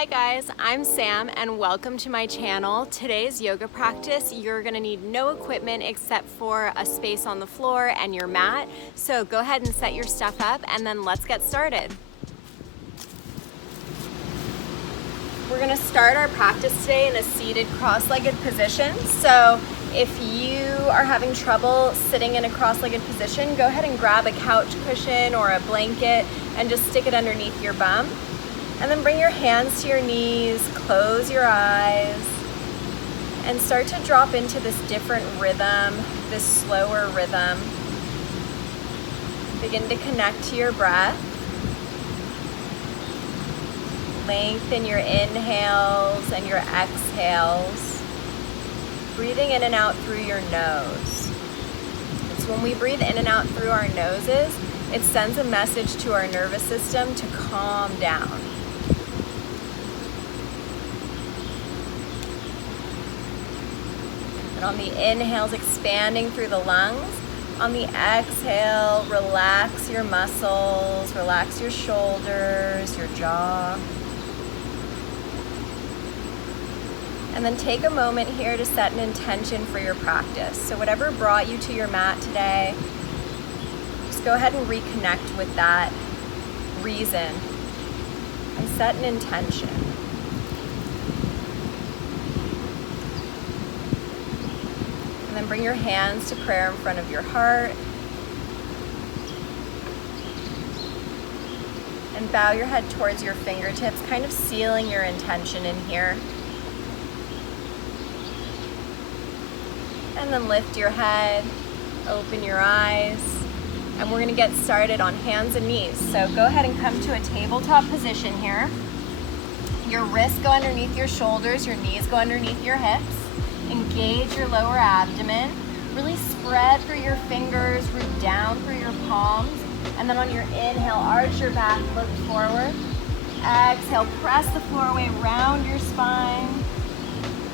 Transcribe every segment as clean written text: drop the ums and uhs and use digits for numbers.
Hi guys, I'm Sam and welcome to my channel. Today's yoga practice, you're gonna need no equipment except for a space on the floor and your mat. So go ahead and set your stuff up and then let's get started. We're gonna start our practice today in a seated cross-legged position. So if you are having trouble sitting in a cross-legged position, go ahead and grab a couch cushion or a blanket and just stick it underneath your bum. And then bring your hands to your knees, close your eyes, and start to drop into this different rhythm, this slower rhythm. Begin to connect to your breath. Lengthen your inhales and your exhales, breathing in and out through your nose. So when we breathe in and out through our noses, it sends a message to our nervous system to calm down. And on the inhales, expanding through the lungs. On the exhale, relax your muscles, relax your shoulders, your jaw. And then take a moment here to set an intention for your practice. So whatever brought you to your mat today, just go ahead and reconnect with that reason and set an intention. And then bring your hands to prayer in front of your heart. And bow your head towards your fingertips, kind of sealing your intention in here. And then lift your head, open your eyes, and we're gonna get started on hands and knees. So go ahead and come to a tabletop position here. Your wrists go underneath your shoulders, your knees go underneath your hips. Engage your lower abdomen. Really spread through your fingers, root down through your palms. And then on your inhale, arch your back, look forward. Exhale, press the floor away, round your spine.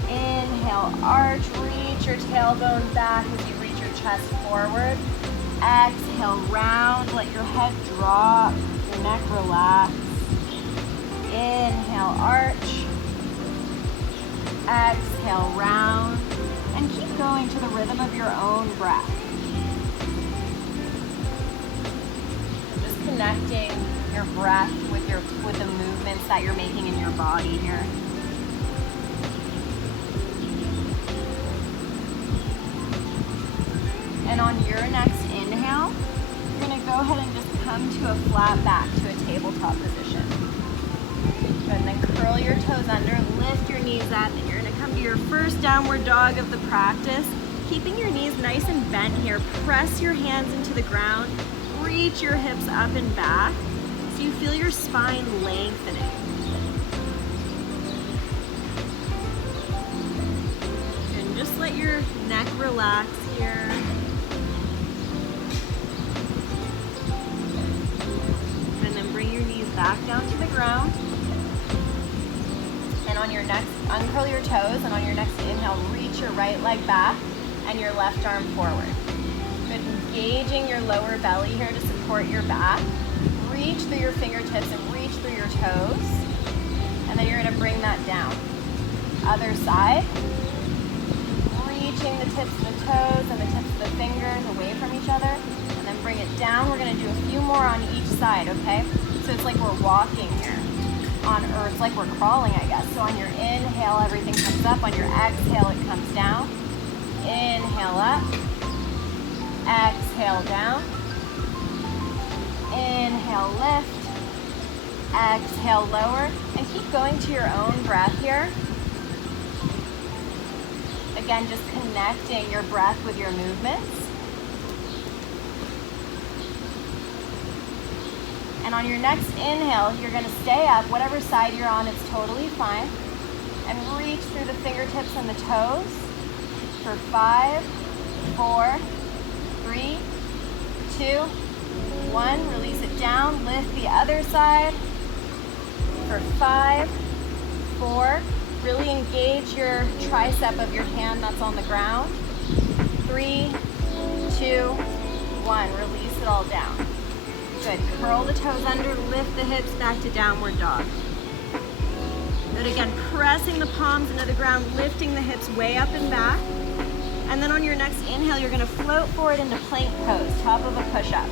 Inhale, arch, reach your tailbone back as you reach your chest forward. Exhale, round, let your head drop, your neck relax. Inhale, arch. Exhale, round, and keep going to the rhythm of your own breath. Just connecting your breath with the movements that you're making in your body here. And on your next inhale, you're gonna go ahead and just come to a flat back, to a tabletop position. Good, and then curl your toes under, lift your knees up, and you're gonna come to your first downward dog of the practice. Keeping your knees nice and bent here, press your hands into the ground, reach your hips up and back, so you feel your spine lengthening. And just let your neck relax here. And then bring your knees back down to the ground. And on your next, uncurl your toes, and on your next inhale, reach your right leg back and your left arm forward. Good, engaging your lower belly here to support your back. Reach through your fingertips and reach through your toes. And then you're gonna bring that down. Other side. Reaching the tips of the toes and the tips of the fingers away from each other. And then bring it down. We're gonna do a few more on each side, okay? So it's like we're walking here. Or it's like we're crawling, I guess. So on your inhale, everything comes up. On your exhale, it comes down. Inhale up. Exhale down. Inhale, lift. Exhale, lower. And keep going to your own breath here. Again, just connecting your breath with your movements. And on your next inhale, you're gonna stay up, whatever side you're on, it's totally fine. And reach through the fingertips and the toes for 5, 4, 3, 2, 1. Release it down, lift the other side for 5, 4. Really engage your tricep of your hand that's on the ground. 3, 2, 1. Release it all down. Good, curl the toes under, lift the hips back to downward dog. Good, again, pressing the palms into the ground, lifting the hips way up and back. And then on your next inhale, you're gonna float forward into plank pose, top of a push-up.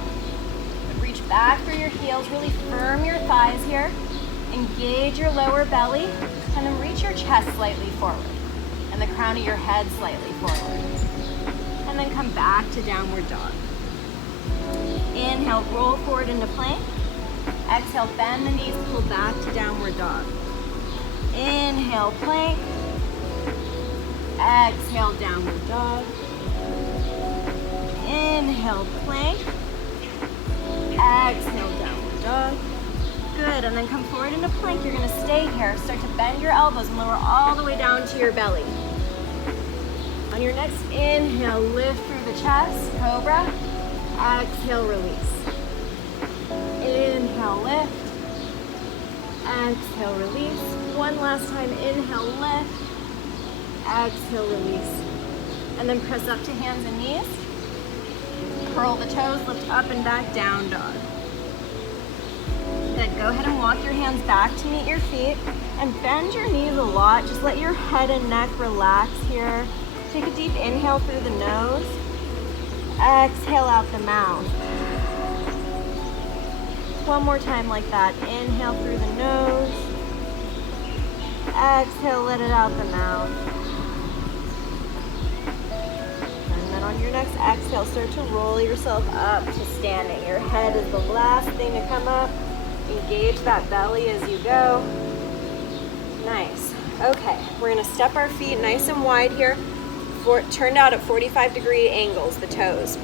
Reach back through your heels, really firm your thighs here. Engage your lower belly, and then reach your chest slightly forward, and the crown of your head slightly forward. And then come back to downward dog. Inhale, roll forward into plank. Exhale, bend the knees, pull back to downward dog. Inhale, plank. Exhale, downward dog. Inhale, plank. Exhale, downward dog. Good, and then come forward into plank. You're gonna stay here. Start to bend your elbows and lower all the way down to your belly. On your next inhale, lift through the chest, cobra. Exhale, release. Inhale, lift. Exhale, release. One last time, inhale, lift. Exhale, release. And then press up to hands and knees. Curl the toes, lift up and back, down dog. Good, go ahead and walk your hands back to meet your feet and bend your knees a lot. Just let your head and neck relax here. Take a deep inhale through the nose. Exhale out the mouth. One more time like that. Inhale through the nose. Exhale, let it out the mouth. And then on your next exhale, start to roll yourself up to standing. Your head is the last thing to come up. Engage that belly as you go. Nice. Okay, we're gonna step our feet nice and wide here. Turned out at 45-degree angles, the toes.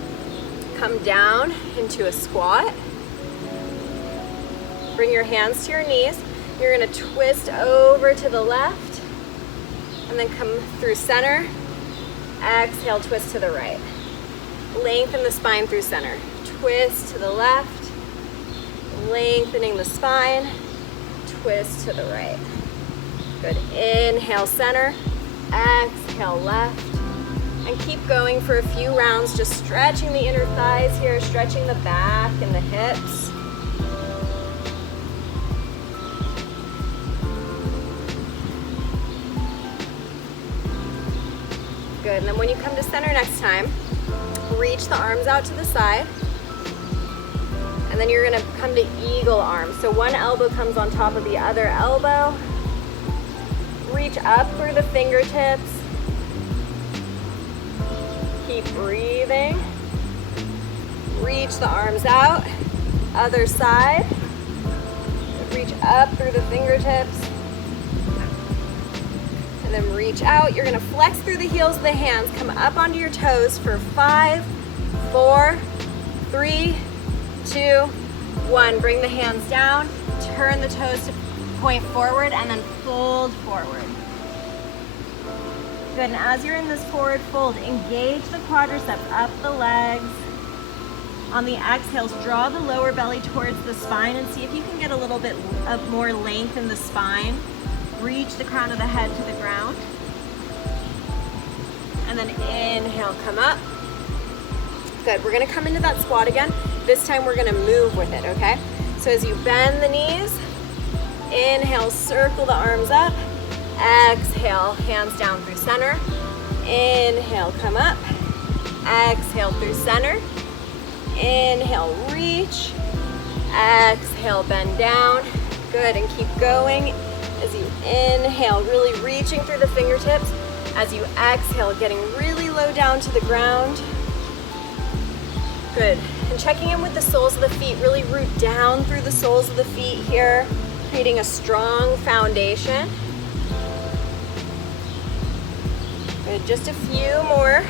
Come down into a squat. Bring your hands to your knees. You're gonna twist over to the left and then come through center. Exhale, twist to the right. Lengthen the spine through center. Twist to the left. Lengthening the spine, twist to the right. Good, inhale center, exhale left, and keep going for a few rounds, just stretching the inner thighs here, stretching the back and the hips. Good, and then when you come to center next time, reach the arms out to the side. And then you're gonna come to eagle arms. So one elbow comes on top of the other elbow. Reach up through the fingertips. Keep breathing. Reach the arms out. Other side. Reach up through the fingertips. And then reach out. You're gonna flex through the heels of the hands. Come up onto your toes for 5, 4, 3, 2, 1. Bring the hands down, turn the toes to point forward, and then fold forward. Good, and as you're in this forward fold, engage the quadriceps up the legs. On the exhales, draw the lower belly towards the spine and see if you can get a little bit of more length in the spine. Reach the crown of the head to the ground. And then inhale, come up. Good, we're gonna come into that squat again. This time we're gonna move with it, okay? So as you bend the knees, inhale, circle the arms up. Exhale, hands down through center. Inhale, come up. Exhale through center. Inhale, reach. Exhale, bend down. Good, and keep going. As you inhale, really reaching through the fingertips. As you exhale, getting really low down to the ground. Good, and checking in with the soles of the feet, really root down through the soles of the feet here, creating a strong foundation. Good, just a few more.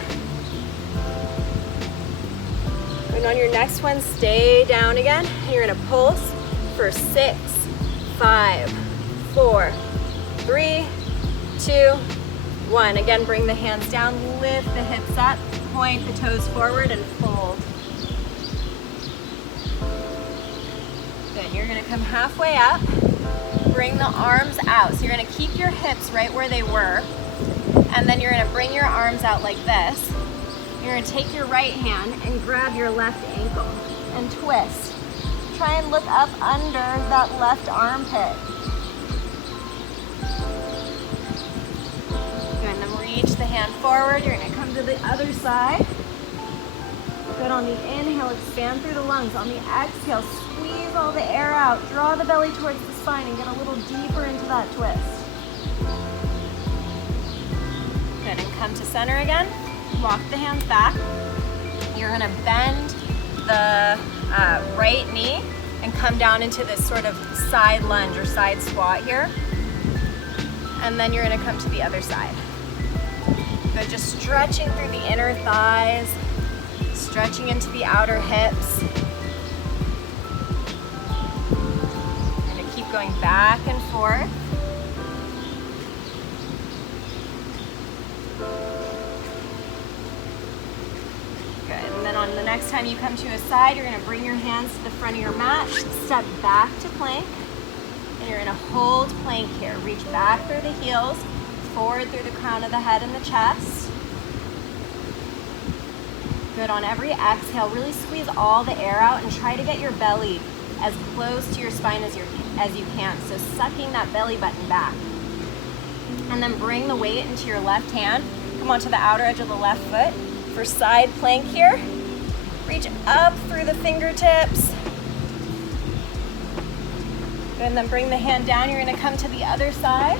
And on your next one, stay down again. You're gonna pulse for 6, 5, 4, 3, 2, 1. Again, bring the hands down, lift the hips up, point the toes forward and fold. Good, you're gonna come halfway up, bring the arms out. So you're gonna keep your hips right where they were, and then you're gonna bring your arms out like this. You're gonna take your right hand and grab your left ankle and twist. Try and look up under that left armpit. the hand forward. You're gonna come to the other side. Good. On the inhale, expand through the lungs. On the exhale, squeeze all the air out. Draw the belly towards the spine and get a little deeper into that twist. Good, and come to center again. Walk the hands back. You're gonna bend the right knee and come down into this sort of side lunge or side squat here. And then you're gonna come to the other side. Good, just stretching through the inner thighs, stretching into the outer hips. You're gonna keep going back and forth. Good, and then on the next time you come to a side, you're gonna bring your hands to the front of your mat, step back to plank, and you're gonna hold plank here. Reach back through the heels, forward through the crown of the head and the chest. Good, on every exhale, really squeeze all the air out and try to get your belly as close to your spine as you can. So sucking that belly button back. And then bring the weight into your left hand. Come onto the outer edge of the left foot for side plank here. Reach up through the fingertips. Good, and then bring the hand down. You're gonna come to the other side.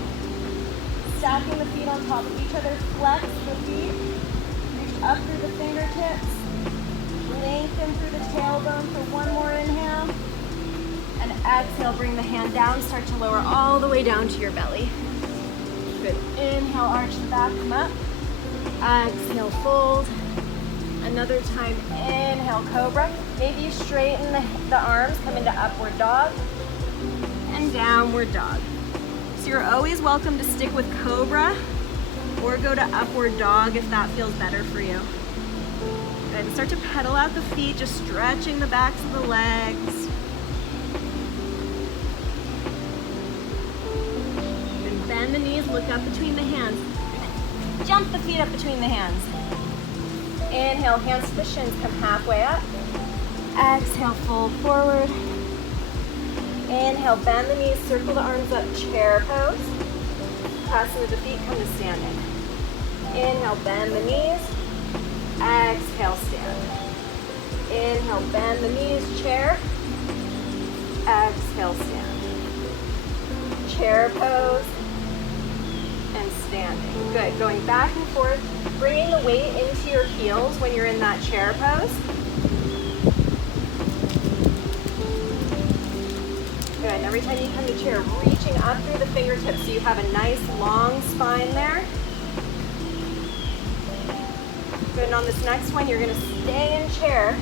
Stacking the feet on top of each other, flex the feet. Reach up through the fingertips. Lengthen through the tailbone for one more inhale. And exhale, bring the hand down. Start to lower all the way down to your belly. Good. Inhale, arch the back, come up. Exhale, fold. Another time, inhale, cobra. Maybe you straighten the arms, come into upward dog and downward dog. So you're always welcome to stick with cobra or go to upward dog if that feels better for you. Good, and start to pedal out the feet, just stretching the backs of the legs. And bend the knees, look up between the hands. Jump the feet up between the hands. Inhale, hands to the shins, come halfway up. Exhale, fold forward. Inhale, bend the knees, circle the arms up, chair pose. Press into the feet, come to standing. Inhale, bend the knees. Exhale, stand. Inhale, bend the knees, chair. Exhale, stand. Chair pose and standing. Good, going back and forth, bringing the weight into your heels when you're in that chair pose. Good, and every time you come to chair, reaching up through the fingertips so you have a nice long spine there. Good, and on this next one, you're gonna stay in chair,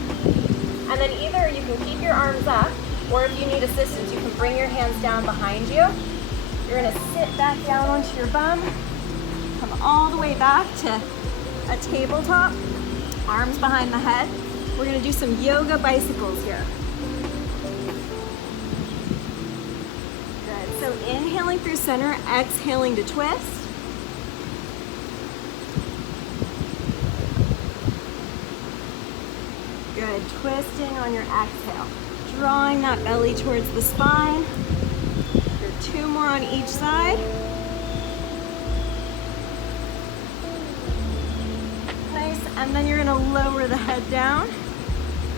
and then either you can keep your arms up, or if you need assistance, you can bring your hands down behind you. You're gonna sit back down onto your bum, come all the way back to a tabletop, arms behind the head. We're gonna do some yoga bicycles here. Good, so inhaling through center, exhaling to twist. Good, twisting on your exhale. Drawing that belly towards the spine. Good, 2 more on each side. Nice, and then you're gonna lower the head down.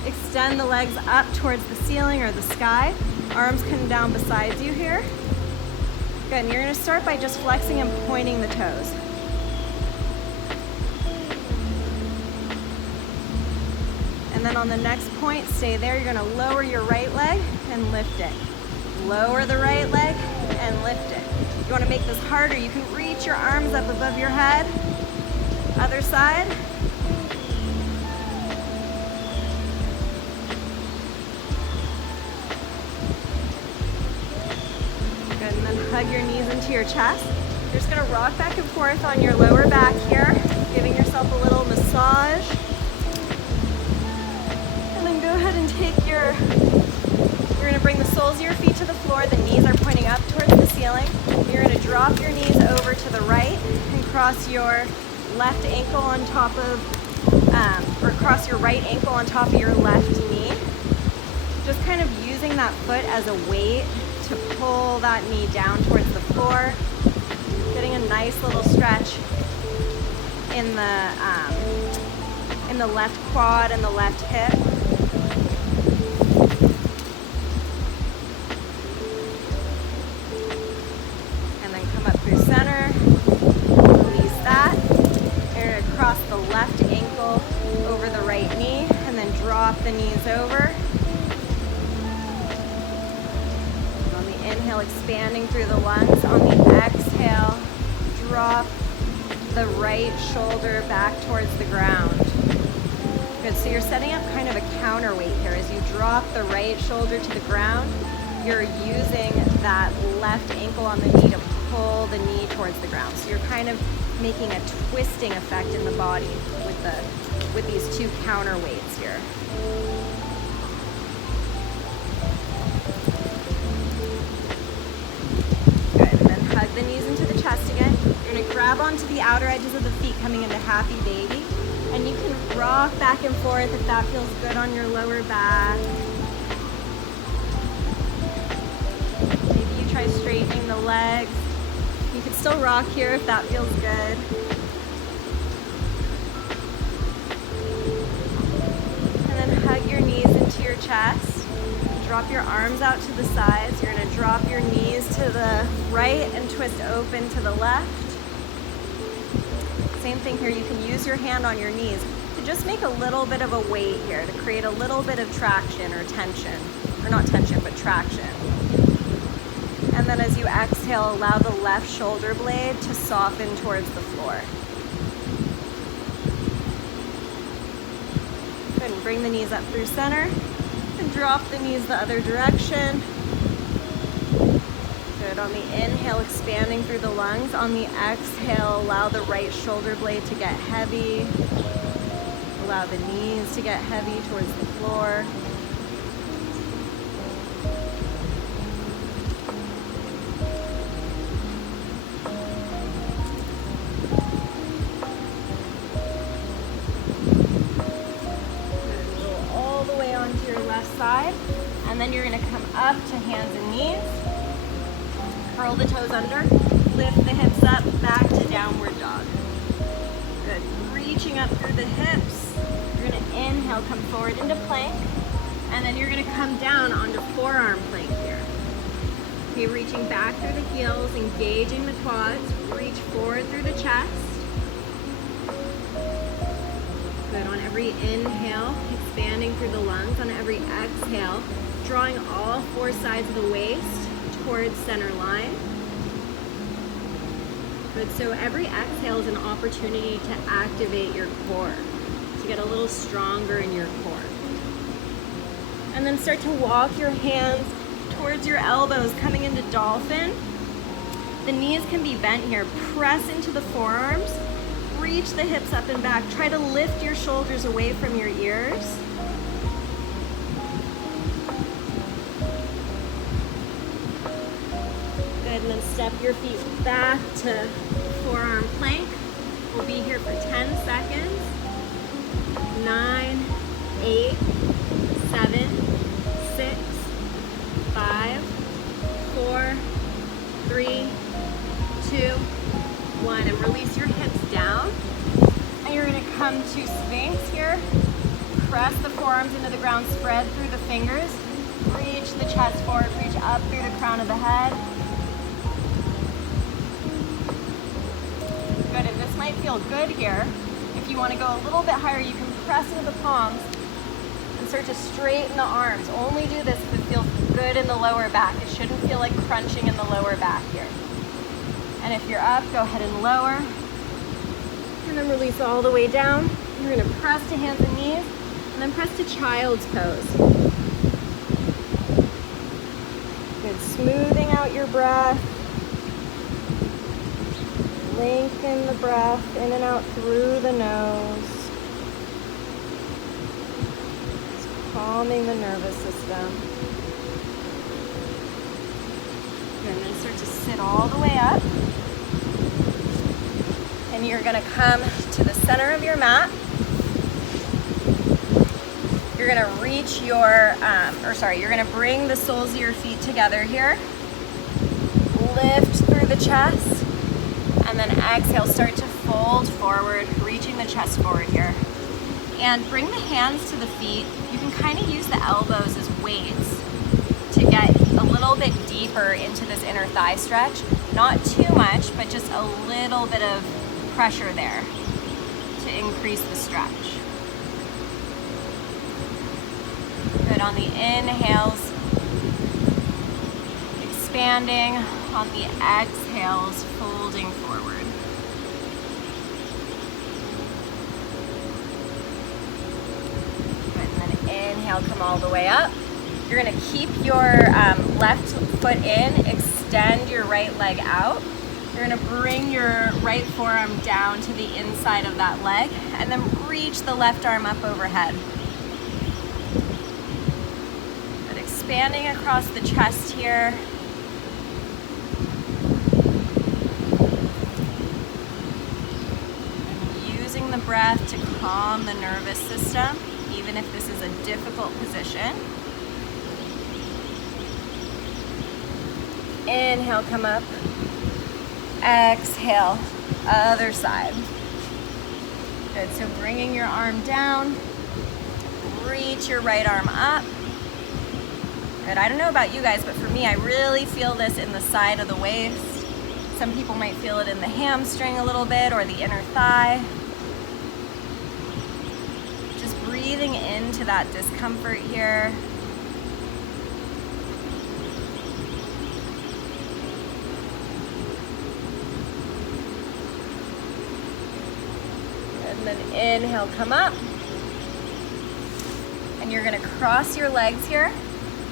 Extend the legs up towards the ceiling or the sky. Arms come down beside you here. Good, and you're gonna start by just flexing and pointing the toes. And then on the next point, stay there. You're gonna lower your right leg and lift it. Lower the right leg and lift it. If you wanna make this harder, you can reach your arms up above your head. Other side. Good, and then hug your knees into your chest. You're just gonna rock back and forth on your lower back here, giving yourself a little massage. Go ahead and take you're gonna bring the soles of your feet to the floor, the knees are pointing up towards the ceiling. You're gonna drop your knees over to the right and cross your left ankle on top of, or cross your right ankle on top of your left knee. Just kind of using that foot as a weight to pull that knee down towards the floor. Getting a nice little stretch. in the left quad and the left hip. And then come up through center, release that. You're gonna cross the left ankle over the right knee and then drop the knees over. On the inhale, expanding through the lungs. On the exhale, drop the right shoulder back towards the ground. Good, so you're setting up kind of a counterweight here. As you drop the right shoulder to the ground, you're using that left ankle on the knee to pull the knee towards the ground. So you're kind of making a twisting effect in the body with these two counterweights here. Good, and then hug the knees into the chest again. You're gonna grab onto the outer edges of the feet coming into happy baby. And you can rock back and forth if that feels good on your lower back. Maybe you try straightening the legs. You can still rock here if that feels good. And then hug your knees into your chest. Drop your arms out to the sides. You're gonna drop your knees to the right and twist open to the left. Same thing here, you can use your hand on your knees to just make a little bit of a weight here to create a little bit of traction or tension, or not tension, but traction. And then as you exhale, allow the left shoulder blade to soften towards the floor. Good, and bring the knees up through center and drop the knees the other direction. Good, on the inhale, expanding through the lungs. On the exhale, allow the right shoulder blade to get heavy. Allow the knees to get heavy towards the floor. Good, roll all the way onto your left side. And then you're gonna come up to hands and knees. Curl the toes under, lift the hips up, back to downward dog. Good, reaching up through the hips. You're gonna inhale, come forward into plank, and then you're gonna come down onto forearm plank here. Okay, reaching back through the heels, engaging the quads, reach forward through the chest. Good, on every inhale, expanding through the lungs. On every exhale, drawing all four sides of the waist towards center line. Good, so every exhale is an opportunity to activate your core, to get a little stronger in your core. And then start to walk your hands towards your elbows, coming into dolphin. The knees can be bent here. Press into the forearms, reach the hips up and back. Try to lift your shoulders away from your ears. And then step your feet back to forearm plank. We'll be here for 10 seconds. 9, 8, 7, 6, 5, 4, 3, 2, 1. And release your hips down. And you're gonna come to Sphinx here. Press the forearms into the ground, spread through the fingers. Reach the chest forward, reach up through the crown of the head. Good, and this might feel good here. If you want to go a little bit higher, you can press into the palms and start to straighten the arms. Only do this if it feels good in the lower back. It shouldn't feel like crunching in the lower back here. And if you're up, go ahead and lower. And then release all the way down. You're going to press to hands and knees, and then press to child's pose. Good, smoothing out your breath. Lengthen the breath in and out through the nose. Just calming the nervous system. Good, and then start to sit all the way up. And you're gonna come to the center of your mat. You're gonna reach your, you're gonna bring the soles of your feet together here. Lift through the chest. And then exhale, start to fold forward, reaching the chest forward here. And bring the hands to the feet. You can kind of use the elbows as weights to get a little bit deeper into this inner thigh stretch. Not too much, but just a little bit of pressure there to increase the stretch. Good, on the inhales, expanding. On the exhales, folding forward. Inhale, come all the way up. You're gonna keep your left foot in, extend your right leg out. You're gonna bring your right forearm down to the inside of that leg and then reach the left arm up overhead. But expanding across the chest here. And using the breath to calm the nervous system, even if this is a difficult position. Inhale, come up. Exhale, other side. Good, so bringing your arm down, reach your right arm up. Good, I don't know about you guys, but for me, I really feel this in the side of the waist. Some people might feel it in the hamstring a little bit or the inner thigh. Breathing into that discomfort here. And then inhale, come up. And you're gonna cross your legs here.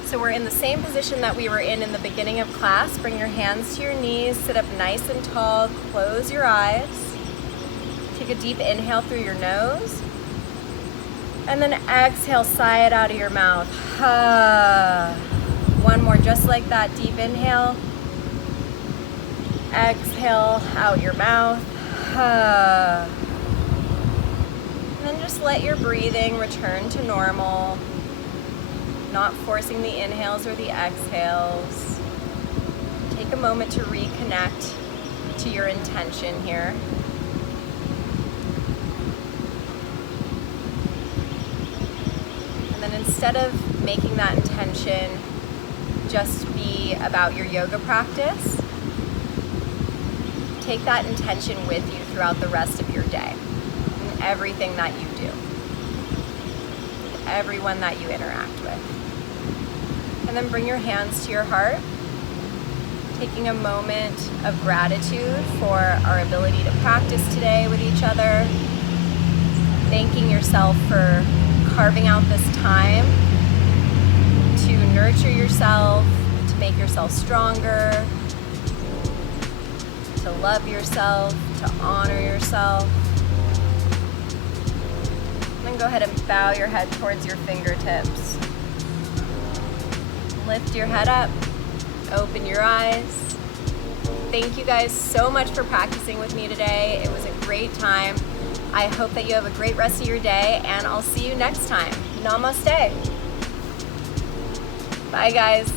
So we're in the same position that we were in the beginning of class. Bring your hands to your knees, sit up nice and tall, close your eyes. Take a deep inhale through your nose. And then exhale, sigh it out of your mouth. One more, just like that, deep inhale. Exhale out your mouth. And then just let your breathing return to normal, not forcing the inhales or the exhales. Take a moment to reconnect to your intention here. Instead of making that intention just be about your yoga practice, take that intention with you throughout the rest of your day, in everything that you do, everyone that you interact with. And then bring your hands to your heart, taking a moment of gratitude for our ability to practice today with each other, thanking yourself for carving out this time to nurture yourself, to make yourself stronger, to love yourself, to honor yourself. And then go ahead and bow your head towards your fingertips. Lift your head up, open your eyes. Thank you guys so much for practicing with me today. It was a great time. I hope that you have a great rest of your day, and I'll see you next time. Namaste. Bye, guys.